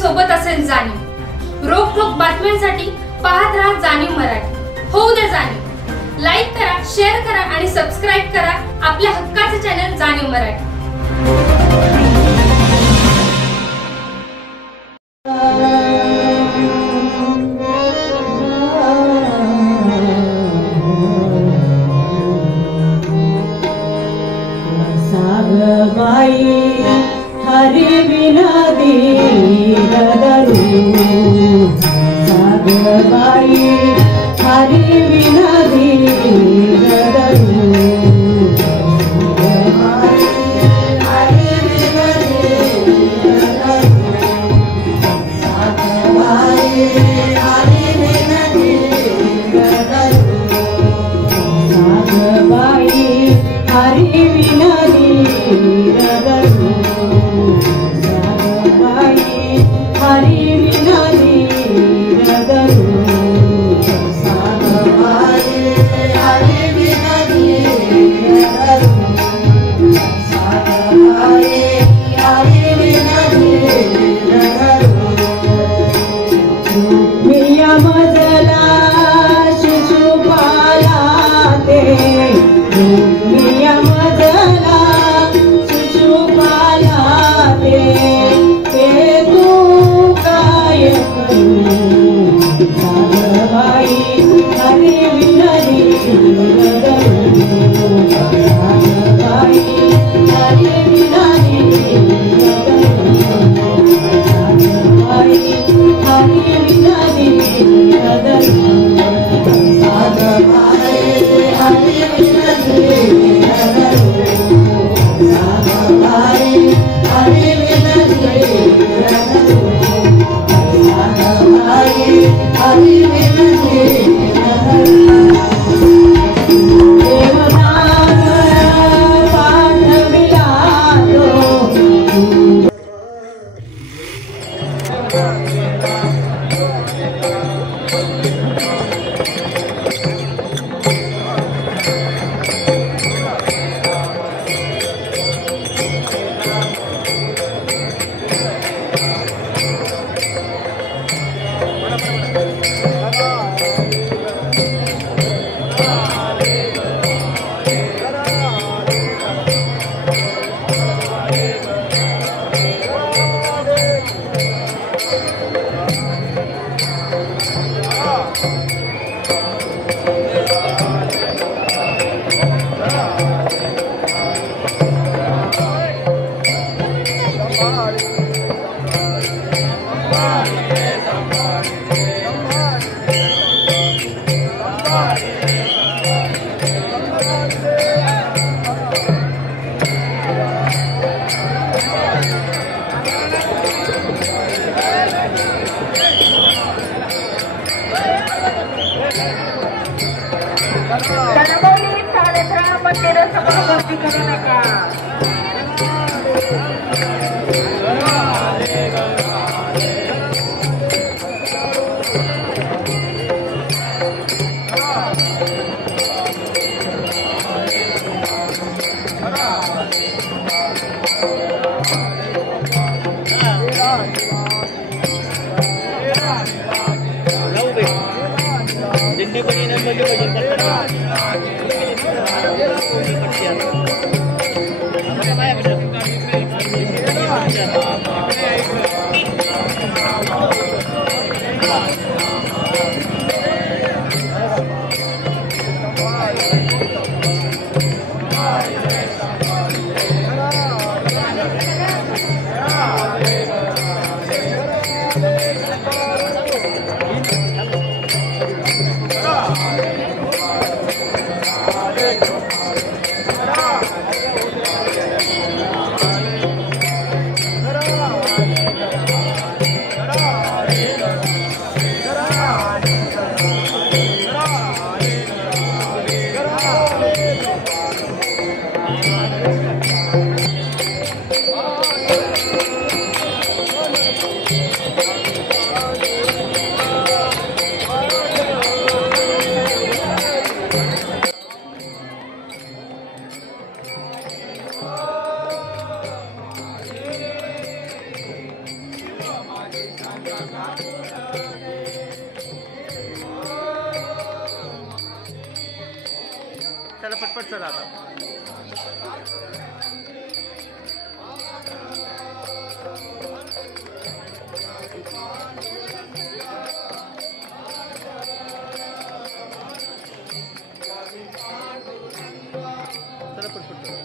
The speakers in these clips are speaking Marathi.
सोबत असेल जाणीव। रोखोक बातम्यांसाठी पाहत राहा जाणीव मराठी। होऊ दे जाणीव। लाईक करा, शेअर करा आणि सबस्क्राइब करा आपल्या हक्काचे चॅनल जाणीव मराठी। सागबाई हरी बिना दीरदरू, सागबाई हरी बिना दीरदरू, सागबाई हरी बिना दीरदरू, सागबाई हरी बिना दीरदरू, सागबाई हरी बिना दीरदरू, सागबाई हरी बिना दीरदरू, सागबाई हरी बिना दीरदरू, सागबाई हरी बिना दीरदरू, रुक्मिया मजला शिशुपाला ते, रुक्मिया मजला शिशुपाला ते तू काय करू, सागबाई हरी बिना दीरदरू, सागबाई हरी बिना दीरदरू, सागबाई हरी बिना दीरदरू, सागबाई हरी बिना दीरदरू, सागबाई हरी बिना दीरदरू, सागबाई हरी बिना दीरदरू, देवनाम पाठविला तो, Kalabawin sa letra pagtira sa mga basti ka. जितने बड़ी नंबर जो वजन करते पटपट चला आता. चला पटपट चला.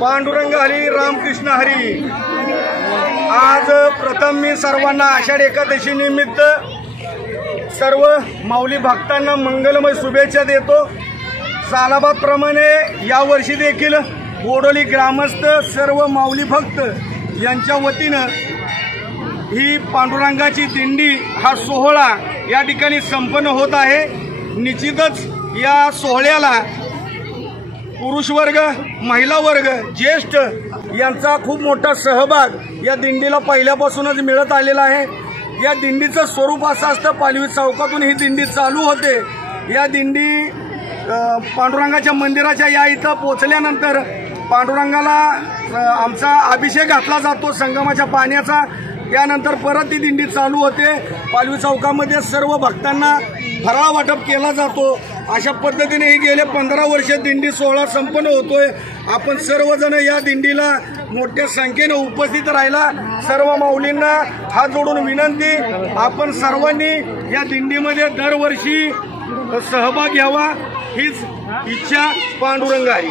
पांडुरंग हरी रामकृष्ण हरी. आज प्रथम मी सर्वांना आषाढ एकादशी निमित्त सर्व माऊली भक्तांना मंगलमय शुभेच्छा देतो. सालाबादप्रमाणे यावर्षी देखील गोडोली ग्रामस्थ सर्व माऊली भक्त यांच्या वतीनं ही पांडुरंगाची दिंडी हा सोहळा या ठिकाणी संपन्न होत आहे. निश्चितच या सोहळ्याला पुरुष वर्ग, महिला वर्ग, ज्येष्ठ यांचा खूप मोठा सहभाग या दिंडीला पहिल्यापासूनच मिळत आलेला आहे. या दिंडीचं स्वरूप असं असतं, पालवी चौकातून ही दिंडी चालू होते. या दिंडी पांडुरंगाच्या मंदिराच्या या इथं पोचल्यानंतर पांडुरंगाला आमचा अभिषेक घातला जातो संगमाच्या पाण्याचा. त्यानंतर परत ती दिंडी चालू होते. पालवी चौकामध्ये सर्व भक्तांना फराळ वाटप केला जातो. अशा पद्धतीने ही गेले 15 वर्ष दिंडी सोहळा संपन्न होतोय. आपण सर्वजण या दिंडीला मोठ्या संख्येने उपस्थित राहिला. सर्व माऊलींना हात जोडून विनंती, आपण सर्वांनी या दिंडीमध्ये दरवर्षी सहभाग घ्यावा हीच इच्छा पांडुरंग आहे.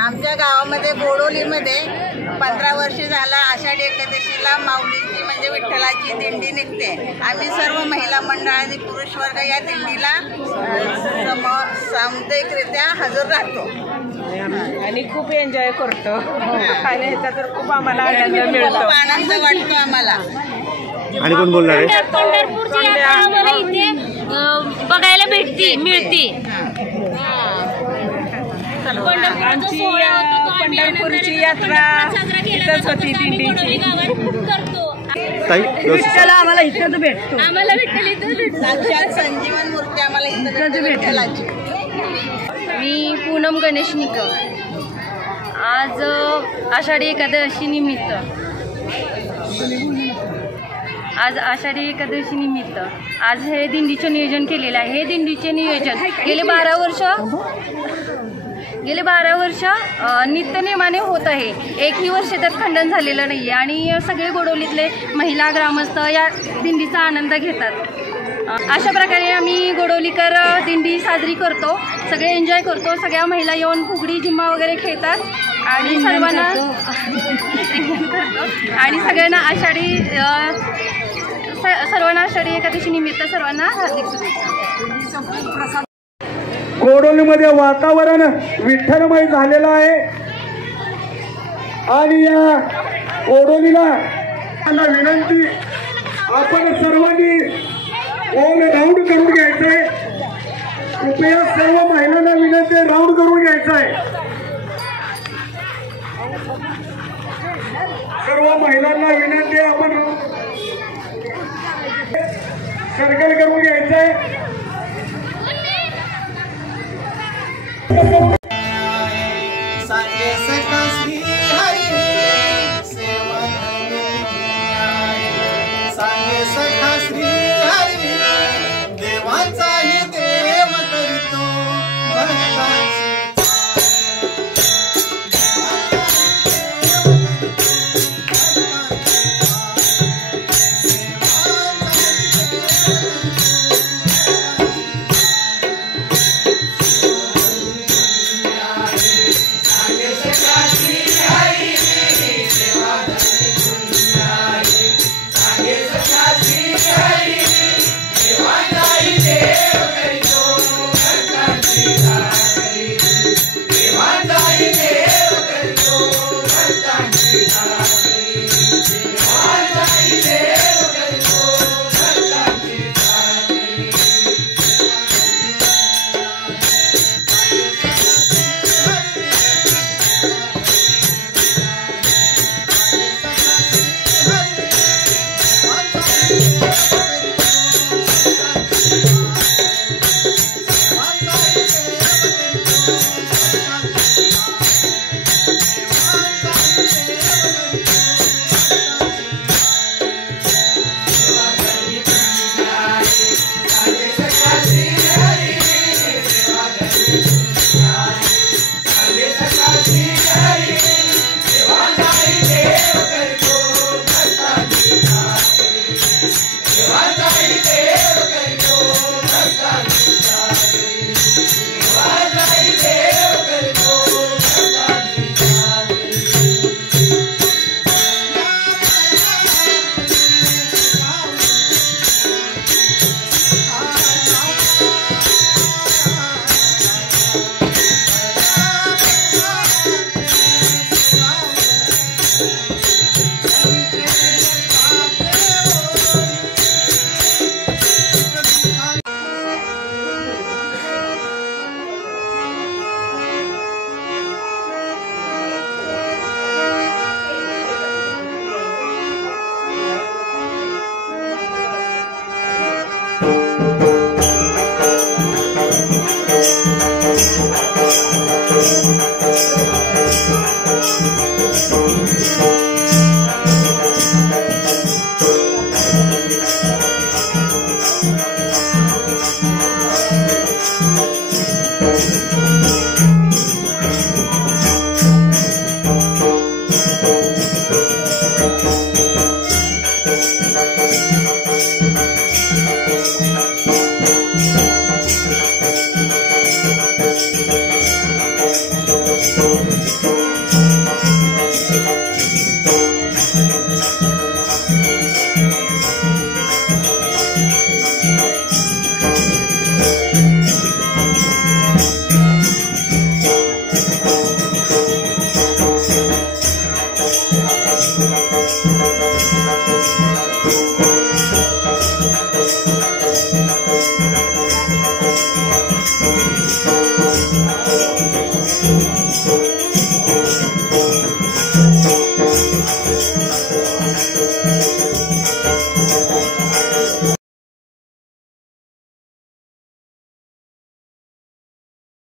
आमच्या गावामध्ये गोडोलीमध्ये 15 वर्ष झाला आषाढी एकादशीला माऊलींची म्हणजे विठ्ठलाची दिंडी निघते. आम्ही सर्व महिला मंडळ आणि पुरुष वर्ग या दिंडीला सामुदायिकरित्या हजर राहतो आणि खूप एन्जॉय करतो. आणि ह्याचा तर खूप आम्हाला आनंद मिळतो, खूप आनंद वाटतो आम्हाला. आणि कोण बोलणार आहे? पंढरपूरची यात्रा आम्हाला इथे बघायला मिळते. आमची पंढरपूरची यात्रा इथंच होती दिंडीची. विठ्ठल आम्हाला इथंच भेटतो. आम्हाला विठ्ठल इथंच भेटतो. साक्षात संजीवन मूर्ती आम्हाला इथं विठ्ठलाची. मी पूनम गणेश निकम. आज आषाढी एकादशी निमित्त आज हे दिंडीचं नियोजन केलेलं आहे. हे दिंडीचे नियोजन गेले 12 वर्ष नित्य नेमाने होत आहे. एकही वर्ष त्यात खंडन झालेलं नाही आहे. आणि सगळे गोडोलीतले महिला ग्रामस्थ या दिंडीचा आनंद घेतात. अशा प्रकारे आम्ही गोडोलीकर दिंडी साजरी करतो. सगळे एन्जॉय करतो. सगळ्या महिला येऊन फुगडी झिम्मा वगैरे खेळतात आणि सर्वांना आणि सगळ्यांना आषाढी एकादशी निमित्त सर्वांना हार्दिक शुभेच्छा. गोडोलीमध्ये वातावरण विठ्ठलमय झालेलं आहे आणि या गोडोलीला विनंती, आपण सर्वांनी ओम राऊंड करून घ्यायचंय. कृपया सर्व महिलांना विनंती, राऊंड करून घ्यायचंय. सर्व महिलांना विनंती, आपण सर्कल करून घ्यायचंय. सांगे सखा श्री हरी सेवा सांगे सखा श्री हरी देवाचाही देव करीतो भक्ताची. हरी